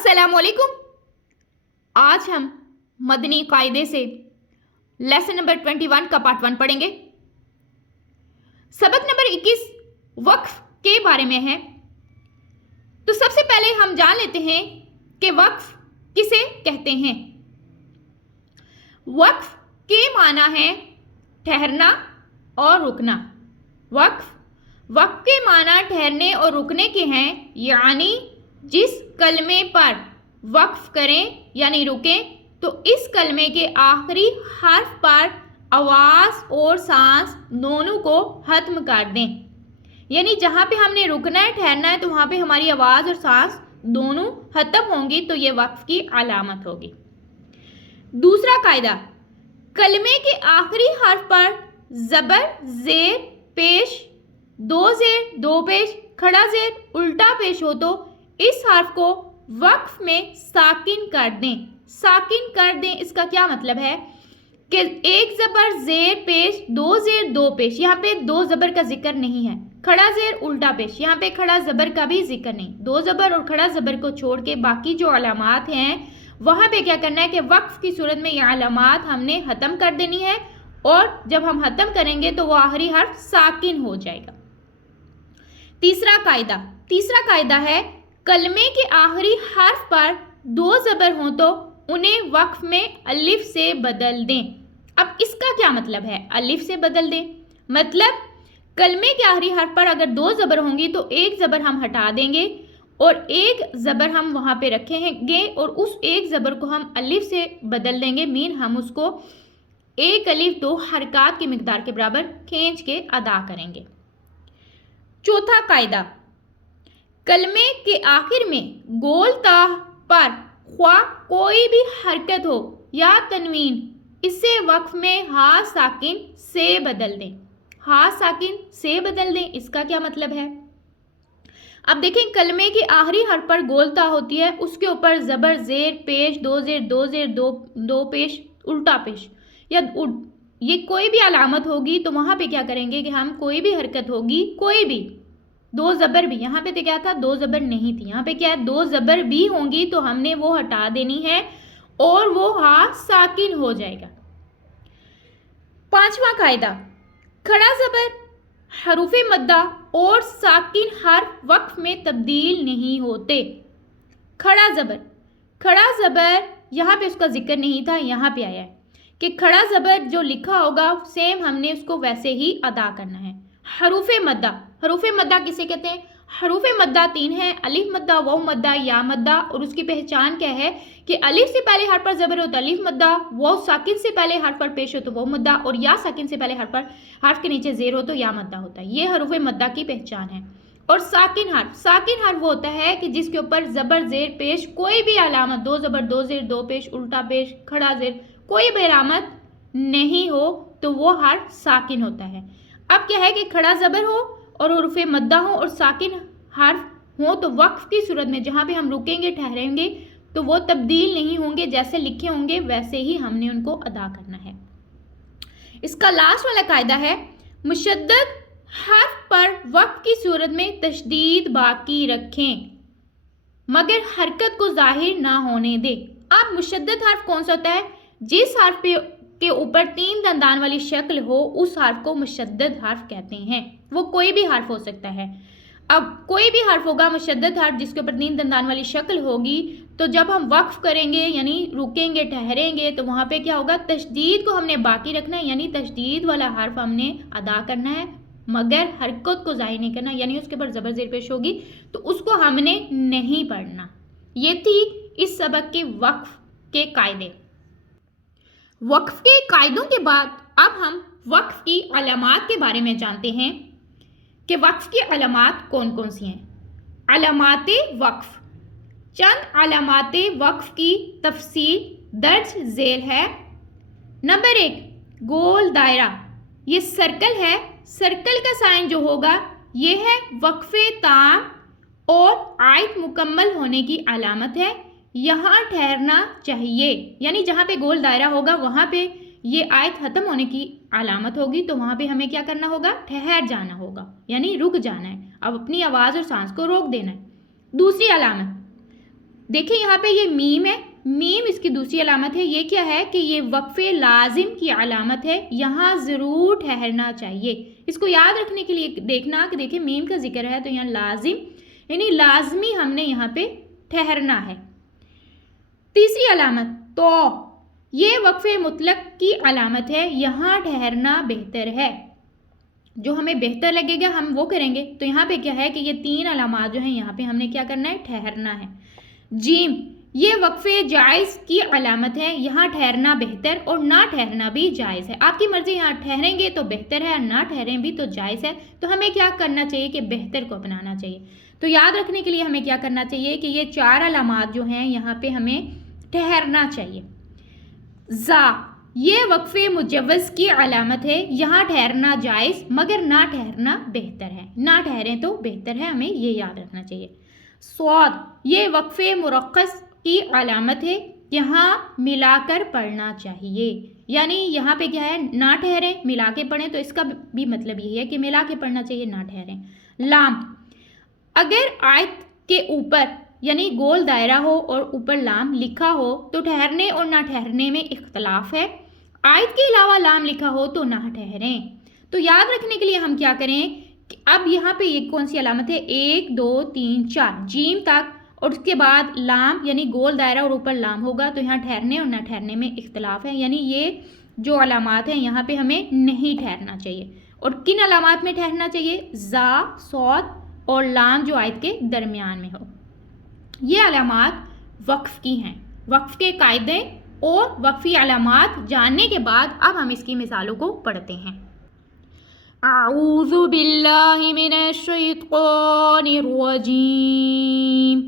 अस्सलामुअलैकुम। आज हम मदनी कायदे से लेसन नंबर 21 का पार्ट 1 पढ़ेंगे। सबक नंबर 21 वक्फ के बारे में है। तो सबसे पहले हम जान लेते हैं कि वक्फ किसे कहते हैं। वक्फ के माना है ठहरना और रुकना। वक्फ के माना ठहरने और रुकने के हैं, यानी जिस कलमे पर वक्फ करें यानी रुकें तो इस कलमे के आखिरी हर्फ पर आवाज़ और सांस दोनों को खत्म कर दें। यानी जहाँ पे हमने रुकना है, ठहरना है, तो वहाँ पे हमारी आवाज़ और सांस दोनों खत्म होंगी, तो ये वक्फ की अलामत होगी। दूसरा कायदा, कलमे के आखिरी हर्फ पर ज़बर, ज़ेर, पेश, दो ज़ेर, दो पेश, खड़ा ज़ेर, उल्टा पेश हो तो इस हर्फ को वक्फ में साकिन कर दें। साकिन कर दें, इसका क्या मतलब है कि एक ज़बर, ज़ेर, पेश, दो ज़ेर, दो पेश, यहाँ पे दो ज़बर का जिक्र नहीं है। खड़ा ज़ेर, उल्टा पेश, यहाँ पे खड़ा ज़बर का भी जिक्र नहीं। दो ज़बर और खड़ा ज़बर को छोड़ के बाकी जो अलामात हैं वहाँ पे क्या करना है कि वक्फ की सूरत में ये अलामात हमने ख़त्म कर देनी है, और जब हम ख़त्म करेंगे तो वो आखिरी हर्फ साकिन हो जाएगा। तीसरा कायदा है कलमे के आखिरी हर्फ पर दो ज़बर हों तो उन्हें वक्फ में अलिफ से बदल दें। अब इसका क्या मतलब है अलिफ से बदल दें? मतलब कलमे के आखिरी हर्फ पर अगर दो ज़बर होंगी तो एक ज़बर हम हटा देंगे और एक ज़बर हम वहाँ पे रखेंगे और उस एक ज़बर को हम अलिफ से बदल देंगे। मीन हम उसको एक अलिफ दो हरकत की मिकदार के बराबर खींच के अदा करेंगे। चौथा कायदा, कलमे के आखिर में गोल ता पर ख्वा कोई भी हरकत हो या तनवीन, इसे वक्फ में हा साकिन से बदल दें। हा साकिन से बदल दें, इसका क्या मतलब है? अब देखें, कलमे के आखिरी हर्फ पर गोल ता होती है, उसके ऊपर ज़बर, ज़ेर, पेश, दो ज़ेर, दो ज़ेर, दो पेश, उल्टा पेश या ये कोई भी अलामत होगी, तो वहाँ पे क्या करेंगे कि हम कोई भी हरकत होगी, कोई भी दो ज़बर भी, यहाँ पे तो क्या था दो ज़बर नहीं थी, यहाँ पे क्या है दो ज़बर भी होंगी तो हमने वो हटा देनी है और वो हा साकिन हो जाएगा। पांचवा कायदा, खड़ा ज़बर, हरूफे मद्दा और साकिन हर्फ वक्फ में तब्दील नहीं होते। खड़ा ज़बर यहाँ पे उसका जिक्र नहीं था, यहाँ पे आया है कि खड़ा ज़बर जो लिखा होगा सेम हमने उसको वैसे ही अदा करना है। हरूफे मद्दा किसे कहते हैं? हरूफे मद्दा तीन है, अलिफ मद्दा, वाव मद्दा, या मद्दा। और उसकी पहचान क्या है कि अलिफ से पहले हर्फ पर ज़बर हो तो अलिफ मद्दा, वाव साकिन से पहले हर्फ पर पेश हो तो वाव मद्दा, और या साकिन से पहले हर्फ के नीचे ज़ेर हो तो या मद्दा होता है। ये हरूफे मद्दा की पहचान है। और साकिन हर्फ वो होता है कि जिसके ऊपर ज़बर, ज़ेर, पेश कोई भी अलामत, दो ज़बर, दो ज़ेर, दो पेश, उल्टा पेश, खड़ा ज़ेर, कोई भी अलामत नहीं हो तो वो हर्फ साकिन होता है। अब क्या है कि खड़ा ज़बर हो और हुरूफ़े मद्दा हो और साकिन हर्फ हो तो वक्फ की सूरत में जहाँ पे हम रुकेंगे, ठहरेंगे, तो वो तब्दील नहीं होंगे, जैसे लिखे होंगे वैसे ही हमने उनको अदा करना है। इसका लास्ट वाला कायदा है मुशद्दद हर्फ पर वक्फ की सूरत में तशदीद बाकी रखें मगर हरकत को जाहिर ना होने दे। अब मुशद्दद हर्फ कौन सा होता है? जिस हर्फ के ऊपर तीन दंदान वाली शक्ल हो उस हर्फ को मुशद्दद हर्फ कहते हैं। वो कोई भी हर्फ हो सकता है। अब कोई भी हर्फ होगा मुशद्दद हर्फ जिसके ऊपर तीन दंदान वाली शक्ल होगी, तो जब हम वक्फ करेंगे यानी रुकेंगे, ठहरेंगे, तो वहाँ पे क्या होगा, तशदीद को हमने बाकी रखना है, यानी तशदीद वाला हर्फ हमने अदा करना है मगर हरकत को जाहिर नहीं करना, यानी उसके ऊपर ज़बर, ज़ेर पेश होगी तो उसको हमने नहीं पढ़ना। ये थी इस सबक के वक्फ के कायदे। वक्फ के कायदों के बाद अब हम वक्फ की अलामात के बारे में जानते हैं कि वक्फ की अलामात कौन कौन सी हैं। अलामात वक्फ, चंद अलामात वक्फ की तफसील दर्ज झेल है। नंबर 1, गोल दायरा। ये सर्कल है, सर्कल का साइन जो होगा ये है वक्फे ताम और आयत मुकम्मल होने की अलामत है। यहाँ ठहरना चाहिए, यानी जहाँ पे गोल दायरा होगा वहाँ पे ये आयत ख़त्म होने की अलामत होगी, तो वहाँ पे हमें क्या करना होगा, ठहर जाना होगा, यानी रुक जाना है। अब अपनी आवाज़ और सांस को रोक देना है। दूसरी अलामत, देखिए यहाँ पे ये मीम है, मीम इसकी दूसरी अलामत है। ये क्या है कि ये वक्फे लाजिम की अलामत है, यहाँ ज़रूर ठहरना चाहिए। इसको याद रखने के लिए देखना कि देखिए मीम का जिक्र है तो यहाँ लाजिम यानी लाजमी हमने यहाँ पे ठहरना है। तीसरी अलामत तो, ये वक्फे मुतलक की अलामत है, यहाँ ठहरना बेहतर है। जो हमें बेहतर लगेगा हम वो करेंगे। तो यहाँ पे क्या है कि ये तीन अलामात जो हैं यहाँ पे हमने क्या करना है, ठहरना है। जीम, ये वक्फे जायज़ की अलामत है, यहाँ ठहरना बेहतर और ना ठहरना भी जायज़ है। आपकी मर्ज़ी, यहाँ ठहरेंगे तो बेहतर है और ना ठहरें भी तो जायज़ है। तो हमें क्या करना चाहिए कि बेहतर को अपनाना चाहिए। तो याद रखने के लिए हमें क्या करना चाहिए कि ये चार अलामात जो हैं यहाँ पे हमें ठहरना चाहिए। ज़ा, ये वक्फे मुजव्वज़ की अलामत है, यहाँ ठहरना जायज़ मगर ना ठहरना बेहतर है, ना ठहरें तो बेहतर है, हमें ये याद रखना चाहिए। स्वाद, ये वक्फे मुरक्कस की अलामत है, यहाँ मिलाकर पढ़ना चाहिए। यानी यहाँ पे क्या है, ना ठहरें मिला के पढ़ें, तो इसका भी मतलब यही है कि मिला के पढ़ना चाहिए, ना ठहरें। लाम, अगर आयत के ऊपर यानी गोल दायरा हो और ऊपर लाम लिखा हो तो ठहरने और ना ठहरने में इख्तलाफ है। आयत के अलावा लाम लिखा हो तो ना ठहरें। तो याद रखने के लिए हम क्या करें कि अब यहाँ पे ये कौन सी अलामत है, 1 2 3 4 जीम तक, और उसके बाद लाम यानी गोल दायरा और ऊपर लाम होगा, तो यहाँ ठहरने और ना ठहरने में इख्तलाफ है। यानी ये जो अलामात हैं यहाँ पे हमें नहीं ठहरना चाहिए। और किन अलामात में ठहरना चाहिए, ज़ा, सौद और लाम जो आयत के दरमियान में हो। ये अलामात वक्फ की हैं। वक्फ के कायदे और वक्फी अलामात जानने के बाद अब हम इसकी मिसालों को पढ़ते हैं। आऊज़ु बिल्लाहि मिनश शैतानिर रजीम,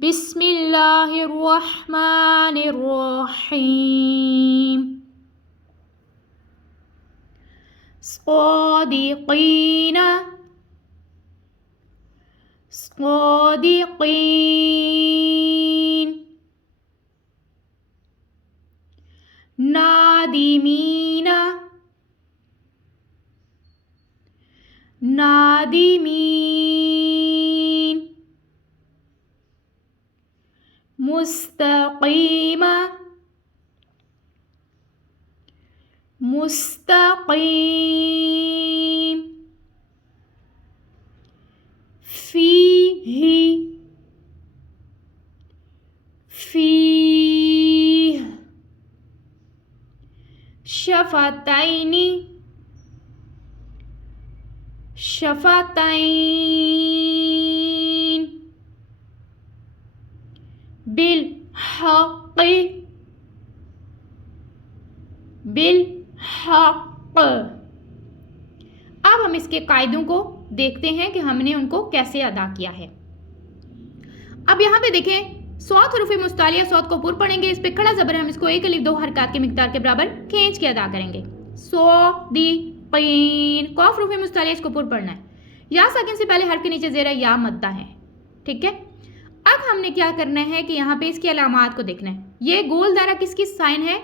बिस्मिल्लाहिर रहमानिर रहीम। सादिक़ीना, सादिक़ीन। नादिमीना, नादिमीन। मुस्तक़ीमा, मुस्तक़ीम। फ़ीही, फ़ीह। शफ़तैनी, शफ़तैन। बिलहक़्क़ि, बिलहक़्क़। अब हम इसके कायदों को देखते हैं कि हमने उनको कैसे अदा किया है। अब यहाँ पे देखें, सौत हरूफ मुस्तालिया सौत को पुर पढ़ेंगे, इस पे खड़ा ज़बर हम इसको 1 अलिफ 2 हरकत के मिकदार के बराबर खींच के अदा करेंगे। सादिक़ीन, कौफ हरूफ मुस्तालिया इसको पुर पढ़ना है। या साकिन से पहले हर्फ के नीचे ज़ेर या मद्दा है, ठीक है। अब हमने क्या करना है कि यहाँ पे इसकी अलामात को देखना है। ये गोल दायरा किसकी साइन है,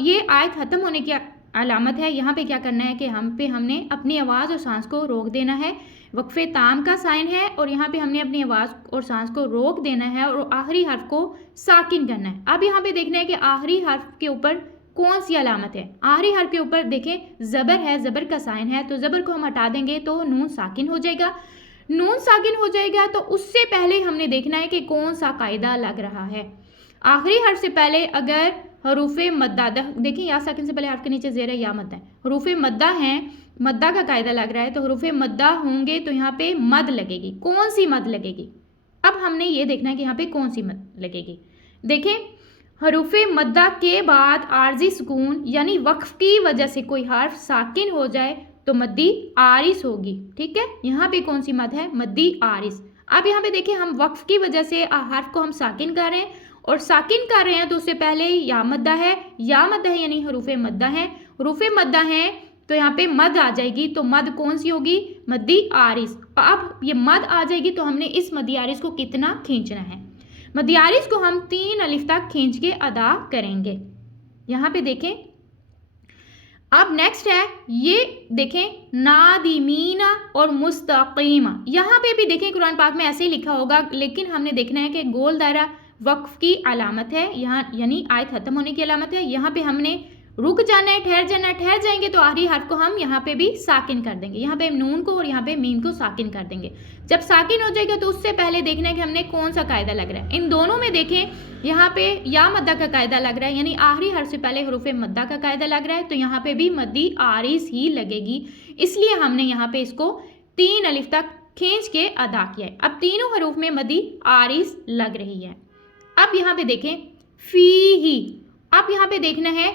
ये आयत ख़त्म होने की अलामत है। यहाँ पे क्या करना है कि हमने अपनी आवाज़ और सांस को रोक देना है। वक्फे ताम का साइन है और यहाँ पे हमने अपनी आवाज़ और सांस को रोक देना है और आखिरी हर्फ को साकिन करना है। अब यहाँ पे देखना है कि आखिरी हर्फ के ऊपर कौन सी अलामत है। आखिरी हर्फ के ऊपर देखें ज़बर है, ज़बर का साइन है, तो ज़बर को हम हटा देंगे तो नून साकिन हो जाएगा। नून साकिन हो जाएगा तो उससे पहले हमने देखना है कि कौन सा कायदा लग रहा है। आखिरी हर्फ से पहले अगर हरूफे मद्दा, देखिए या साकिन से पहले हर्फ के नीचे ज़ेर या मद्दा है, हरूफे मद्दा हैं, मद्दा का कायदा लग रहा है, तो हरूफे मद्दा होंगे तो यहाँ पे मद लगेगी। कौन सी मद लगेगी, अब हमने ये देखना है कि यहाँ पे कौन सी मद लगेगी। देखें हरूफे मद्दा के बाद आर्जी सुकून यानी वक्फ की वजह से कोई हर्फ साकिन हो जाए तो मद्दी आरिस होगी, ठीक है। यहाँ पे कौन सी मद है, मद्दी आरिस। अब यहाँ पे देखिए हम वक्फ की वजह से हर्फ को हम साकिन कर रहे हैं और साकिन कर रहे हैं तो उससे पहले या मद्दा है, या मद्दा है यानी हरूफे मद्दा है। हरूफे मद्दा हैं तो यहाँ पे मद आ जाएगी, तो मद कौन सी होगी, मद्दी आरिस। अब ये मद आ जाएगी तो हमने इस मद्दी आरिस को कितना खींचना है, मद्दी आरिस को हम 3 अलिफ तक खींच के अदा करेंगे। यहाँ पे देखें अब नेक्स्ट है, ये देखें नादिमीना और मुस्तकीमा। यहाँ पे भी देखें कुरान पाक में ऐसे ही लिखा होगा, लेकिन हमने देखना है कि गोल दायरा वक्फ की अलामत है यहाँ, यानी आयत खत्म होने की अलामत है। यहाँ पे हमने रुक जाना है, ठहर जाना है। ठहर जाएंगे तो आखिरी हर्फ को हम यहाँ पे भी साकिन कर देंगे, यहाँ पे नून को और यहाँ पे मीम को साकिन कर देंगे। जब साकिन हो जाएगा तो उससे पहले देखना है कि हमने कौन सा कायदा लग रहा है। इन दोनों में देखें, यहाँ पे या मद्दा का कायदा लग रहा है, यानी आखिरी हर्फ से पहले हरूफ मद्दा का कायदा लग रहा है, तो यहाँ पे भी मद्दी आरिस ही लगेगी। इसलिए हमने यहाँ पे इसको 3 अलिफ तक खींच के अदा किया है। अब तीनों हरूफ में मद्दी आरिस लग रही है। अब यहाँ पे देखें फी ही, अब यहाँ पे देखना है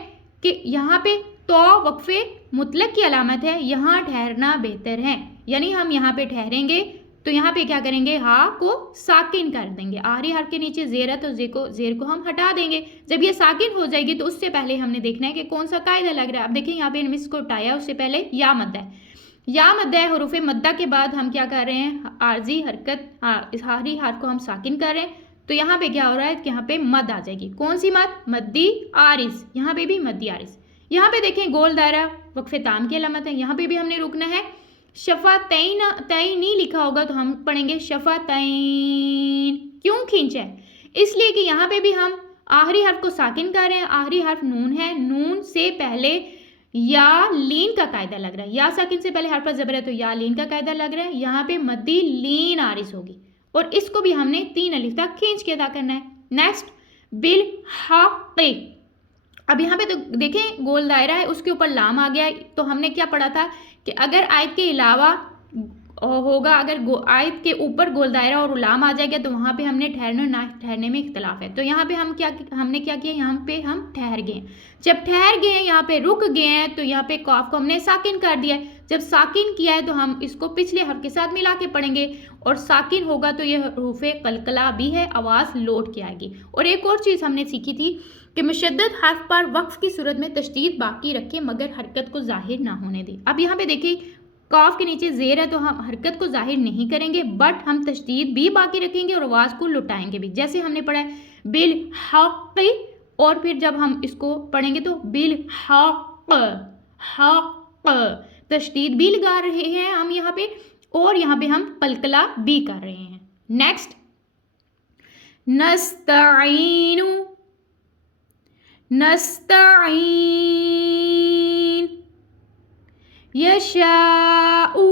कि यहाँ पे तो वक्फे मुतलक की अलामत है, यहाँ ठहरना बेहतर है, यानी हम यहाँ पे ठहरेंगे तो यहाँ पे क्या करेंगे, हा को साकिन कर देंगे। आखिरी हर्फ के नीचे जेर है तो जेर को हम हटा देंगे। जब ये साकिन हो जाएगी तो उससे पहले हमने देखना है कि कौन सा कायदा लग रहा है। अब देखिए यहाँ पे मिस को उठाया, उससे पहले या मद्दा है, या मद्दा है। हरूफ मद्दा के बाद हम क्या कर रहे हैं, आर्जी हरकत, इस आखिरी हर्फ को हम साकिन कर रहे हैं, तो यहाँ पे क्या हो रहा है कि यहाँ पे मद आ जाएगी। कौन सी मद, मद्दी आरिस, यहाँ पे भी मद्दी आरिस। यहाँ पे देखें गोल दायरा वक्फे ताम की अलामत है, यहाँ पे भी हमने रुकना है। शफातैन तैनी लिखा होगा तो हम पढ़ेंगे शफातैन। क्यों खींचा है, इसलिए कि यहाँ पे भी हम आखिरी हर्फ को साकिन कर रहे हैं। आखिरी हर्फ नून है, नून से पहले या लीन का कायदा लग रहा है, या साकिन से पहले हर्फ पर ज़बर है तो या लीन का कायदा लग रहा है। यहाँ पे मद्दी लीन आरिस होगी और इसको भी हमने 3 अलिफ तक खींच के अदा करना है। नेक्स्ट बिल हक़, अब यहाँ पे तो देखें गोल दायरा है, उसके ऊपर लाम आ गया है। तो हमने क्या पढ़ा था कि अगर आयत के अलावा होगा, अगर आयत के ऊपर गोल दायरा और लाम आ जाएगा तो वहाँ पे हमने ठहरने ना ठहरने में इख्तलाफ है। तो यहाँ पे हमने क्या किया, यहाँ पे हम ठहर गए। जब ठहर गए हैं, यहाँ पे रुक गए हैं, तो यहाँ पे कॉफ को हमने साकिन कर दिया है। जब साकिन किया है तो हम इसको पिछले हर्फ के साथ मिला के पढ़ेंगे, और साकिन होगा तो ये हरूफे कलकला भी है, आवाज़ लौट के आएगी। और एक और चीज़ हमने सीखी थी कि मुशद्दद हर्फ पर वक्फ की सूरत में तशदीद बाकी रखें मगर हरकत को जाहिर ना होने दें। अब यहाँ पे देखिए काफ के नीचे जेर है तो हम हरकत को जाहिर नहीं करेंगे, बट हम तशदीद भी बाकी रखेंगे और आवाज़ को लुटाएंगे भी। जैसे हमने पढ़ा है बिल हक़, और फिर जब हम इसको पढ़ेंगे तो बिल हक़, हक़ तशदीद भी लगा रहे हैं हम यहाँ पे, और यहाँ पे हम कलकला भी कर रहे हैं। नेक्स्ट नस्तईनु, नस्तईन, यशाउ,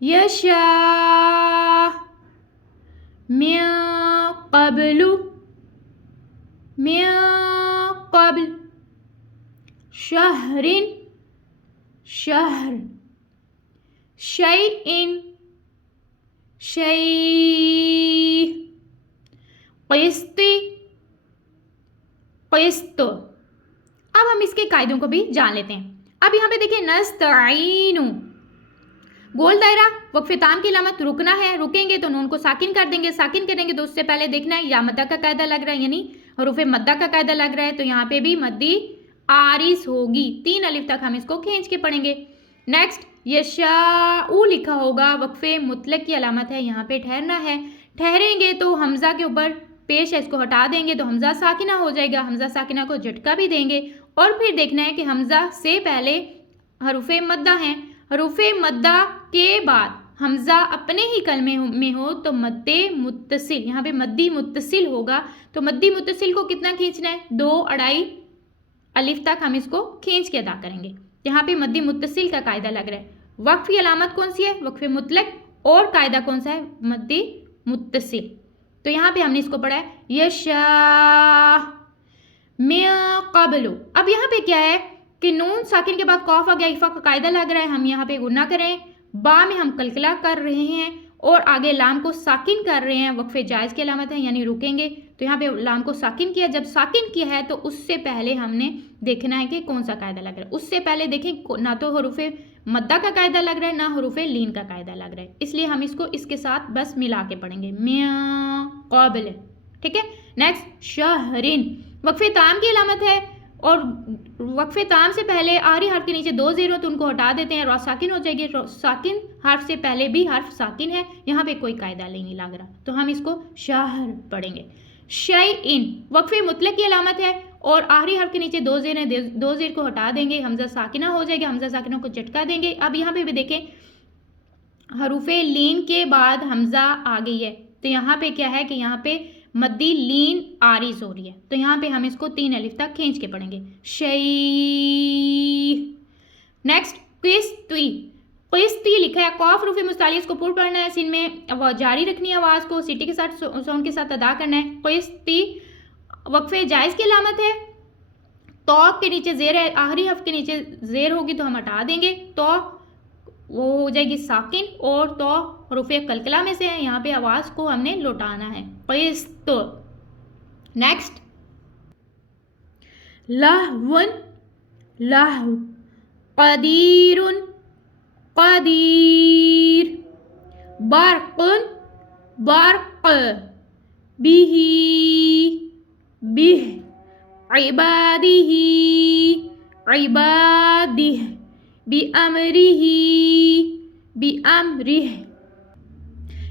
यशा, मिन क़ब्लु, मिन क़ब्ल, शहरिन, शहर, शैइन, शै, क़िस्ती, क़िस्त। अब हम इसके कायदों को भी जान लेते हैं। अब यहाँ पे देखिए नस्तईनु, गोल दायरा वक्फे ताम की अलामत रुकना है, रुकेंगे तो नून को साकिन कर देंगे, साकिन करेंगे तो उससे पहले देखना है या मद्दा का कायदा लग रहा है, यानी हरूफे मद्दा का कायदा लग रहा है, तो यहाँ पे भी मद्दी आरिस होगी। 3 अलिफ तक हम इसको खींच के पढ़ेंगे। नेक्स्ट यशाउ लिखा होगा, वक्फे मुतलक की अलामत है, यहाँ पे ठहरना है। ठहरेंगे तो हमज़ा के ऊपर पेश है, इसको हटा देंगे तो हमज़ा साकिना हो जाएगा, हमज़ा साकिना को झटका भी देंगे। और फिर देखना है कि हमज़ा से पहले हरूफे मद्दा हैं, हरूफे मद्दा के बाद हमज़ा अपने ही कलमे में हो तो मद्दे मुत्तसिल, यहाँ पे मद्दी मुत्तसिल होगा, तो मद्दी मुत्तसिल को कितना खींचना है, 2-2.5 अलिफ तक हम इसको खींच के अदा करेंगे। यहाँ पे मद्दी मुत्तसिल का कायदा लग रहा है। वक्फ की अलामत कौन सी है, वक्फ मुतलक, और कायदा कौन सा है, मद्दी मुत्तसिल। तो यहाँ पे हमने इसको पढ़ा है यशा मिन क़ब्लु। अब यहाँ पे क्या है कि नून साकिन के बाद कौफ आ गया, इफ़ा का कायदा लग रहा है, हम यहाँ पे गुन्ना करें, बा में हम कलकला कर रहे हैं और आगे लाम को साकिन कर रहे हैं, वक्फे जायज़ की अलामत है, यानी रुकेंगे तो यहाँ पे लाम को साकिन किया। जब साकिन किया है तो उससे पहले हमने देखना है कि कौन सा कायदा लग रहा है। उससे पहले देखें ना तो हरूफे मद्दा का कायदा लग रहा है ना हरूफे लीन का कायदा लग रहा है, इसलिए हम इसको इसके साथ बस मिला के पढ़ेंगे, मिन क़ब्ल। ठीक है। नेक्स्ट शहरिन, वक्फे ताम की अलामत है और वक्फे ताम से पहले आखिरी हर्फ के नीचे 2 ज़ेर तो उनको हटा देते हैं, रा साकिन हो जाएगी। साकिन हर्फ से पहले भी हर्फ साकिन है, यहाँ पे कोई कायदा नहीं लग रहा, तो हम इसको शहर पढ़ेंगे। शैइन, वक्फे मुतलक की अलामत है और आखिरी हर्फ के नीचे दो ज़ेर हैं, दो ज़ेर को हटा देंगे, हमजा साकिना हो जाएगा, हमजा साकिना को झटका देंगे। अब यहाँ पे भी देखें हरूफे लीन के बाद हमजा आ गई है, तो यहाँ पे क्या है कि यहाँ पे मद्दी लीन आरिज हो रही है, तो यहाँ पे हम इसको 3 अलिफ तक खींच के पढ़ेंगे। शै। नेक्स्ट किस्ती, किस्ती लिखा है, कॉफ रूफे मुस्ताली, इसको पूर्ण पढ़ना है, सिन में वो जारी रखनी है, आवाज़ को सीटी के साथ साउंड के साथ अदा करना है। किस्ती वक्फे जायज़ की अलामत है, तो के नीचे ज़ेर है, आखिरी हर्फ के नीचे ज़ेर होगी तो हम हटा देंगे, तो वो हो जाएगी साकिन, और तो हरूफे कलकला में से है, यहाँ पे आवाज़ को हमने लौटाना है। किस्त। नेक्स्ट लहवन, लहव, कदीरुन, कदीर, बरकुन, बरक, बिही, बिह, इबादिही, इबादिह, बिअमरिही, बिअमरिह।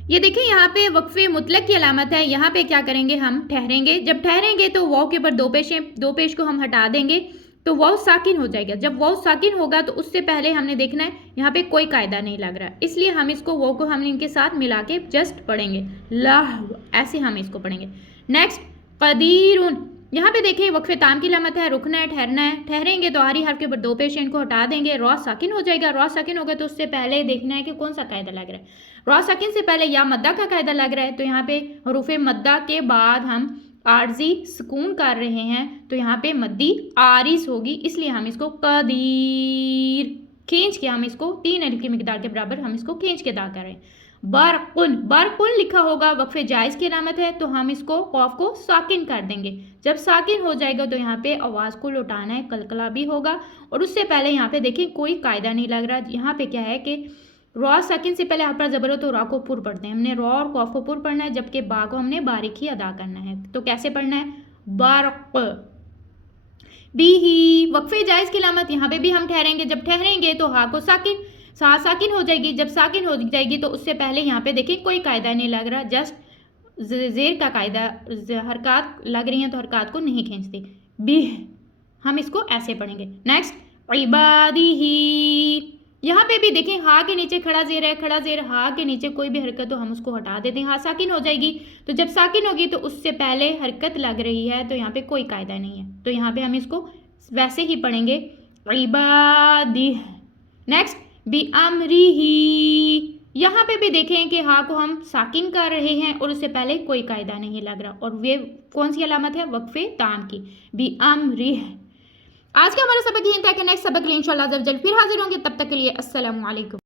ये देखिए यहाँ पे वक्फे मुतलक की अलामत है, यहाँ पे क्या करेंगे हम ठहरेंगे, जब ठहरेंगे तो वाव के ऊपर दो पेश को हम हटा देंगे तो वाव साकिन हो जाएगा। जब वाव साकिन होगा तो उससे पहले हमने देखना है यहाँ पे कोई कायदा नहीं लग रहा, इसलिए हम इसको वाव को हमने इनके साथ मिला के जस्ट पढ़ेंगे, लहव, ऐसे हम इसको पढ़ेंगे। नेक्स्ट कदीरुन, यहाँ पे देखिए वक्फे ताम की अलामत है, रुकना है, ठहरना है, ठहरेंगे तो आखिरी हर्फ के ऊपर दो पेश इनको हटा देंगे, रॉ साकिन हो जाएगा। रॉ साकिन होगा तो उससे पहले देखना है कि कौन सा कायदा लग रहा है, रॉ साकिन से पहले या मद्दा का कायदा लग रहा है, तो यहाँ पे हरूफे मद्दा के बाद हम आर्जी सुकून कर रहे हैं, तो यहाँ पे मद्दी आरिस होगी, इसलिए हम इसको कदीर खींच के हम इसको 3 अलिफ की मिकदार के बराबर हम इसको खींच के अदा कर रहे हैं। बरकुन, बरकुन लिखा होगा, वक्फे जायज़ की अलामत है, तो हम इसको कॉफ को साकिन कर देंगे। जब साकिन हो जाएगा तो यहाँ पे आवाज़ को लौटाना है, कलकला भी होगा, और उससे पहले यहाँ पे देखिए कोई कायदा नहीं लग रहा। यहाँ पे क्या है कि रॉ साकिन से पहले हर पर ज़बर हो तो रॉ को पुर पढ़ते हैं, हमने रॉ और कॉफ को पुर पढ़ना है, जबकि बा को हमने बारीकी अदा करना है। तो कैसे पढ़ना है, बरक, बिही, वक्फे जायज़ की अलामत, यहाँ पे भी हम ठहरेंगे, जब ठहरेंगे तो हा को साकिन, सा साकिन हो जाएगी, जब साकिन हो जाएगी तो उससे पहले यहाँ पे देखिए कोई कायदा नहीं लग रहा, जस्ट ज़ेर का कायदा, हरकत लग रही हैं तो हरकत को नहीं खींचती। बिह, हम इसको ऐसे पढ़ेंगे। नेक्स्ट इबादिही, यहाँ पे भी देखें हा के नीचे खड़ा ज़ेर है, खड़ा ज़ेर हा के नीचे कोई भी हरकत तो हम उसको हटा देते हैं, हा साकिन हो जाएगी, तो जब साकिन होगी तो उससे पहले हरकत लग रही है, तो यहाँ पे कोई कायदा नहीं है, तो यहाँ पे हम इसको वैसे ही पढ़ेंगे इबादिह। नेक्स्ट बिअमरिही, यहाँ पे भी देखें कि हा को हम साकिन कर रहे हैं और उससे पहले कोई कायदा नहीं लग रहा, और वे कौन सी अलामत है, वक्फे ताम की, बिअमरिह। आज का हमारा सबक यही था कि नेक्स्ट सबक के लिए इंशाअल्लाह फिर हाजिर होंगे, तब तक के लिए अस्सलामु अलैकुम।